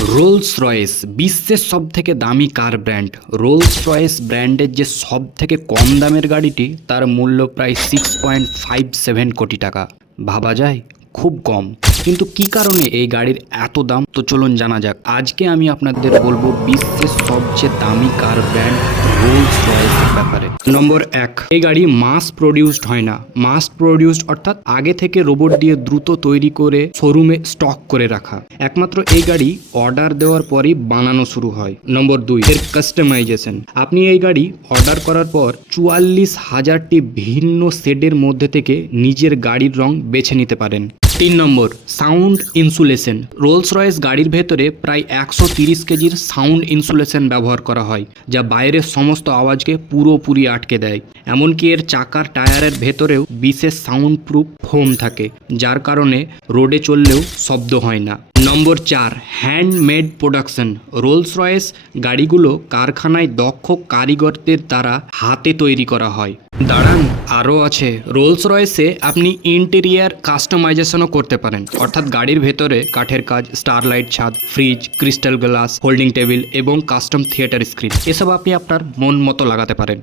Rolls Royce বিশ্বের সব থেকে দামি কার ব্র্যান্ড। রোলস রয়েস ব্র্যান্ডের যে সব থেকে কম দামের গাড়িটি, তার মূল্য প্রায় 6.57 কোটি টাকা। ভাবা যায় খুব কম, কিন্তু কি কারণে এই গাড়ির এত দাম, তো চলুন জানা যাক। আজকে আমি আপনাদের বলবো বিশ্বের সবচেয়ে দামি কার ব্র্যান্ড রোলস রয়েসের ব্যাপারে। নম্বর 1, এই গাড়ি মাস প্রডিউসড হয় না। মাস প্রডিউসড অর্থাৎ আগে থেকে রোবট দিয়ে দ্রুত তৈরি করে শোরুমে স্টক করে রাখা। একমাত্র এই গাড়ি অর্ডার দেওয়ার পরই বানানো শুরু হয়। নম্বর 2, এর কাস্টমাইজেশন। আপনি এই গাড়ি অর্ডার করার পর 44,000টি ভিন্ন শেডের মধ্যে থেকে নিজের গাড়ির রং বেছে নিতে পারেন। 3 নম্বর, সাউন্ড ইনসুলেশন। রোলস রয়েস গাড়ির ভেতরে প্রায় 130 কেজির সাউন্ড ইনসুলেশন ব্যবহার করা হয়, যা বাইরের সমস্ত আওয়াজকে পুরোপুরি আটকে দেয়। এমনকি এর চাকার টায়ারের ভেতরেও বিশেষ সাউন্ড প্রুফ ফোম থাকে, যার কারণে রোডে চললেও শব্দ হয় না। নম্বর 4, হ্যান্ডমেড প্রোডাকশন। রোলস রয়েস গাড়িগুলো কারখানায় দক্ষ কারিগরদের দ্বারা হাতে তৈরি করা হয়। দাঁড়ান, আরও আছে। রোলস রয়েসে আপনি ইন্টেরিয়ার কাস্টমাইজেশনও করতে পারেন, অর্থাৎ গাড়ির ভেতরে কাঠের কাজ, স্টারলাইট ছাদ, fridge, crystal glass, holding table এবং কাস্টম থিয়েটার স্ক্রিন, এসব আপনি আপনার মন মতো লাগাতে পারেন।